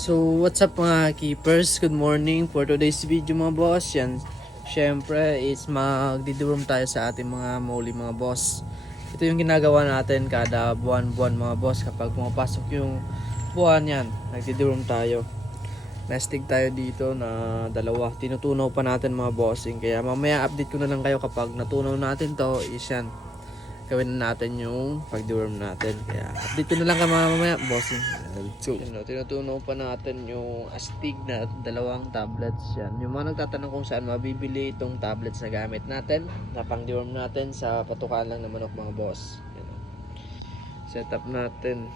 So, what's up mga keepers? Good morning for today's video mga boss. Yan, syempre is magdidurum tayo sa ating mga muli mga boss. Ito yung ginagawa natin kada buwan-buwan mga boss. Kapag pumapasok yung buwan yan, nagdidurum tayo. Nesting tayo dito na dalawa. Tinutunaw pa natin mga bossing. Kaya mamaya update ko na lang kayo kapag natunaw natin to is yan. Gawin na natin yung pag-deworm natin. Kaya update ko na lang ka mamaya, bossing. So, tinutunaw pa natin yung astig na dalawang tablets yan. Yung mga nagtatanong kung saan mabibili itong tablets na gamit natin, na pang-deworm natin sa patukan lang ng manok mga boss. Yan, setup natin.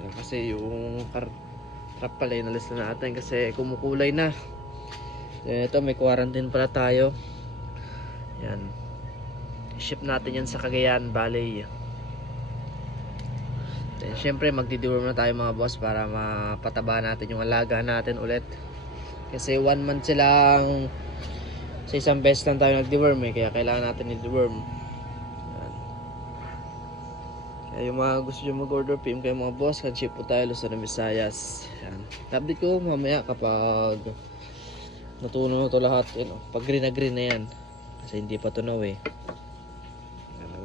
Yan, kasi yung trap pala inalis na natin kasi kumukulay na. Ito may quarantine pala tayo. Yan. Ship natin yan sa Cagayan Valley. Then, syempre magdi-deworm na tayo mga boss para mapataba natin yung alaga natin ulit. Kasi 1 month silang sa isang beses lang tayo nag-deworm kaya kailangan natin i-deworm. Kaya yung mga gusto nyo mag-order PM kayo mga boss, kan ship po tayo Luzon, Visayas. Yan. Update ko mamaya kapag natunaw to lahat. Pag green na green na yan. Kasi hindi pa tunaw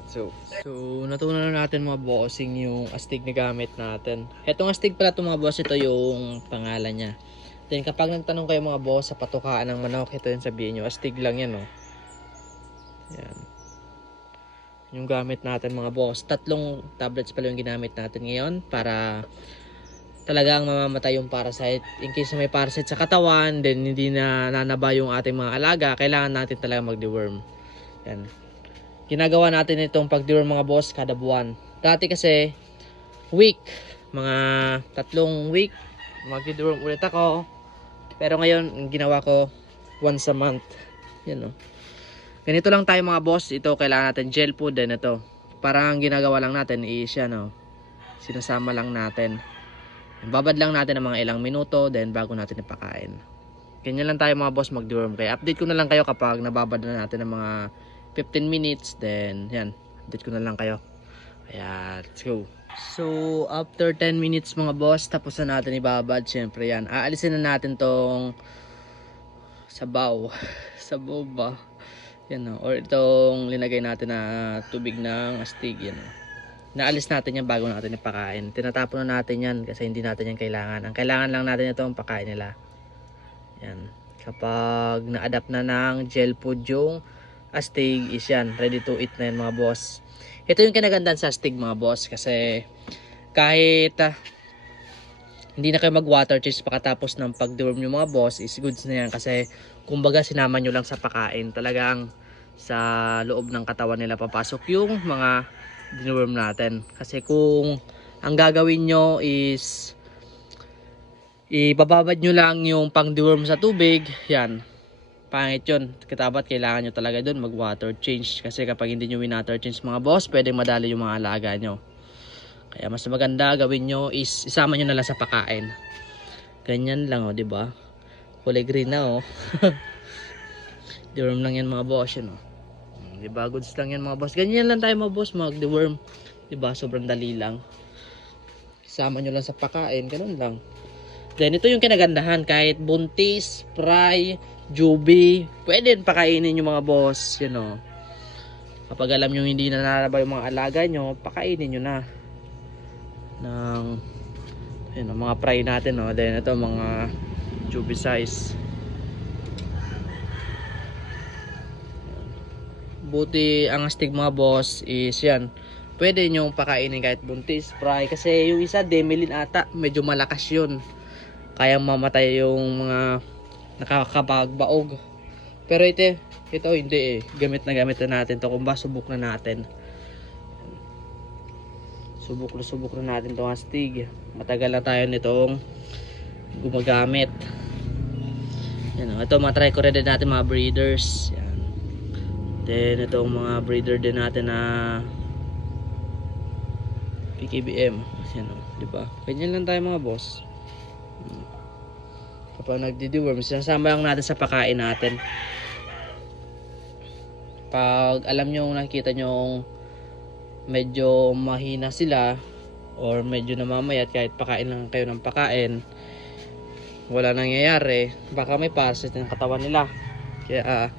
So natunan na natin mga bossing yung astig na gamit natin. Etong astig pala itong mga boss, ito yung pangalan niya. Then kapag nagtanong kayo mga boss sa patukaan ng manok, ito yung sabihin nyo, astig lang yan Yan. Yung gamit natin mga boss. 3 tablets pala yung ginamit natin ngayon para talagang mamamatay yung parasite. In case na may parasite sa katawan, then hindi na nanaba yung ating mga alaga, kailangan natin talaga mag-deworm. Yan. Ginagawa natin itong pag-deworm mga boss kada buwan. Dati kasi week, mga 3 week mag-deworm ulit ako. Pero ngayon ginawa ko once a month. Yan Ganito lang tayo mga boss. Ito kailangan natin gel food din ito. Parang ginagawa lang natin is yan sinasama lang natin. Babad lang natin ng mga ilang minuto then bago natin ipakain. Ganyan lang tayo mga boss mag-deworm. Kaya update ko na lang kayo kapag nababad na natin ng mga 15 minutes, then yan, update ko na lang kayo. Kaya let's go. So after 10 minutes mga boss, tapos na natin ibabad. Syempre yan, aalisin na natin tong sabaw. Sabaw ba? Yan or itong linagay natin na tubig ng astig. Yan naalis natin yan bago natin ipakain. Tinatapon na natin yan kasi hindi natin yan kailangan. Ang kailangan lang natin ito ang pakain nila. Yan, kapag na-adapt na ng gel food yung astig is yan, ready to eat na yan mga boss. Ito yung kinagandaan sa astig mga boss kasi kahit hindi na kayo mag water change pagkatapos ng pag-deworm yung mga boss is goods na yan kasi kumbaga sinama nyo lang sa pakain, talagang sa loob ng katawan nila papasok yung mga deworm natin. Kasi kung ang gagawin nyo is ibababad nyo lang yung pang deworm sa tubig, yan pangit yun. Katapat kailangan nyo talaga dun mag water change kasi kapag hindi nyo water change mga boss, pwedeng madali yung mga alaga nyo. Kaya mas maganda gawin nyo is isama nyo na lang sa pakain. Ganyan lang diba? Kulay green na deworm lang yan mga boss yan diba? Goods lang yan mga boss. Ganyan lang tayo mga boss mag deworm, diba? Sobrang dali lang. Isama nyo lang sa pakain, ganun lang. Then ito yung kinagandahan, kahit buntis, fry, jubi, pwede pakainin yung mga boss, kapag alam nyo hindi na nalaba yung mga alaga nyo, pakainin nyo na ng mga fry natin then ito mga jubi size. Buti ang astig mga boss is yan, pwede nyo pakainin kahit buntis, fry, kasi yung isa demelin ata, medyo malakas yun, kayang mamatay yung mga nakakabagbaog. Pero ito hindi gamit na natin to. Kung ba subok na natin, subok na natin tong astig. Matagal na tayo nitong gumagamit. Ito matry ko rin din natin mga breeders. Yan. Then itong mga breeder din natin na PKBM. Yan diba? Ganyan lang tayo mga boss. Kapag nagdi-deworm, sinasama lang natin sa pakain natin. Pag alam nyo, nakikita nyo medyo mahina sila or medyo namamayat, kahit pakain lang kayo ng pakain, wala nangyayari, baka may parasite ng katawan nila. Kaya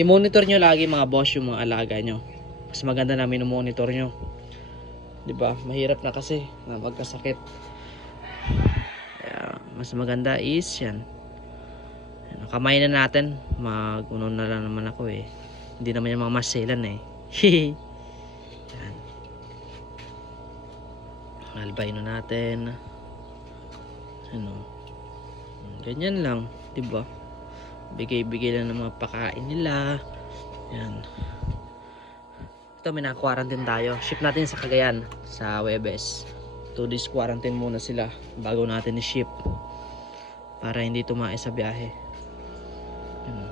i-monitor nyo lagi mga boss yung mga alaga nyo. Mas maganda na monitor nyo. 'Di ba? Mahirap na kasi na magkasakit. Kaya mas maganda is yan. Kamay na natin. Mag-uno na lang naman ako eh. Hindi naman yung mga maselan eh. Yan. Albino natin. Ano? Ganyan lang, 'di ba? Bigay-bigay lang ng mga pakain nila. Yan. Ito, may na-quarantine tayo. Ship natin sa Cagayan, sa Webes. 2 days quarantine muna sila bago natin i-ship. Para hindi tumae sa biyahe. Yan.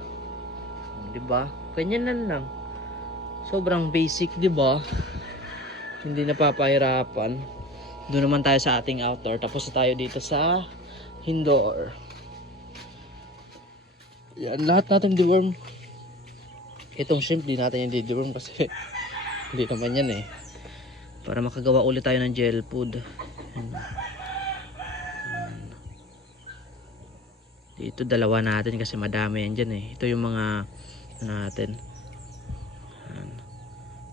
'Di ba? Ganyan lang. Sobrang basic, 'di ba? Hindi napapahirapan. Doon naman tayo sa ating outdoor. Tapos tayo dito sa indoor. Yan, lahat natin deworm. Itong shrimp, di natin yung deworm kasi hindi naman yan eh. Para makagawa ulit tayo ng gel food. Yan. Dito dalawa natin kasi madami yan dyan eh. Ito yung mga natin. Yan.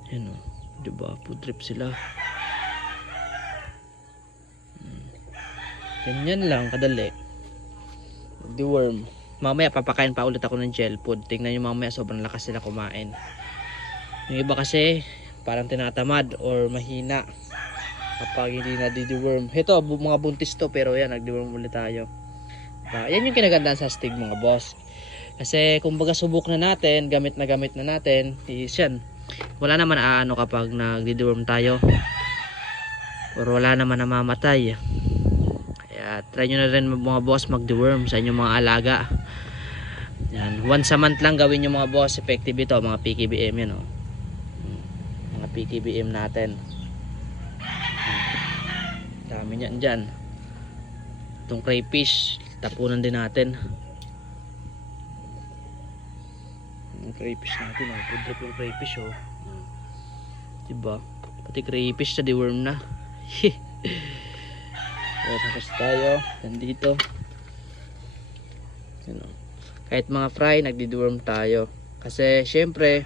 Yan o. Diba? Food trip sila. Ganyan lang kadali. Deworm. Mamaya papakain pa ulit ako ng gel food. Tingnan nyo mamaya sobrang lakas sila kumain. Yung iba kasi parang tinatamad or mahina kapag hindi na di-deworm. Ito mga buntis to pero yan nag-deworm ulit tayo. Yan yung kinagandaan sa Astig mga boss. Kasi kumbaga subok na natin, gamit na natin, is yan. Wala naman aano kapag nag-deworm tayo. Or wala naman namamatay. Kaya try nyo na rin mga boss mag-deworm sa inyong mga alaga. Yan, once a month lang gawin yung mga boss. Effective ito, mga PKBM yan oh. Mga PKBM natin. Dami niyan dyan. Itong crayfish, tapunan din natin. Yung crayfish natin oh, pudrip yung crayfish oh. Diba? Pati crayfish na deworm na. Tapos tayo nandito. Ano, kahit mga fry nagdi-deworm tayo kasi syempre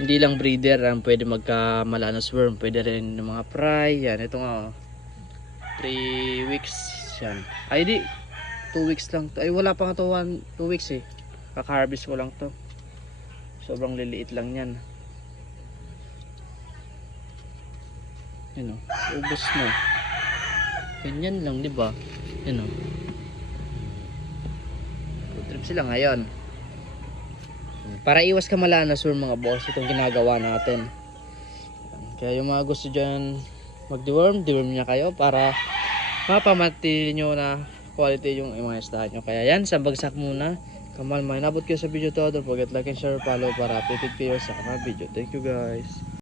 hindi lang breeder ang pwede magka-Malanos worm, pwede rin ng mga fry. Yan, ito nga 3 weeks yan. Ay di 2 weeks lang to. Ay wala pa nga to 2 weeks eh. Kaka-harvest ko lang to. Sobrang liliit lang yan. Yan o, ubos na. Ganyan lang, di ba? Yan o. Food trip sila ngayon. Para iwas ka Malanos worm mga boss, itong ginagawa natin. Kaya yung mga gusto dyan mag-deworm, deworm niya kayo para mapamati nyo na quality yung mga isda nyo. Kaya yan, sambagsak muna. Kamal, may nabot kayo sa video to. Don't forget like and share, follow para updated kayo sa mga video. Thank you guys.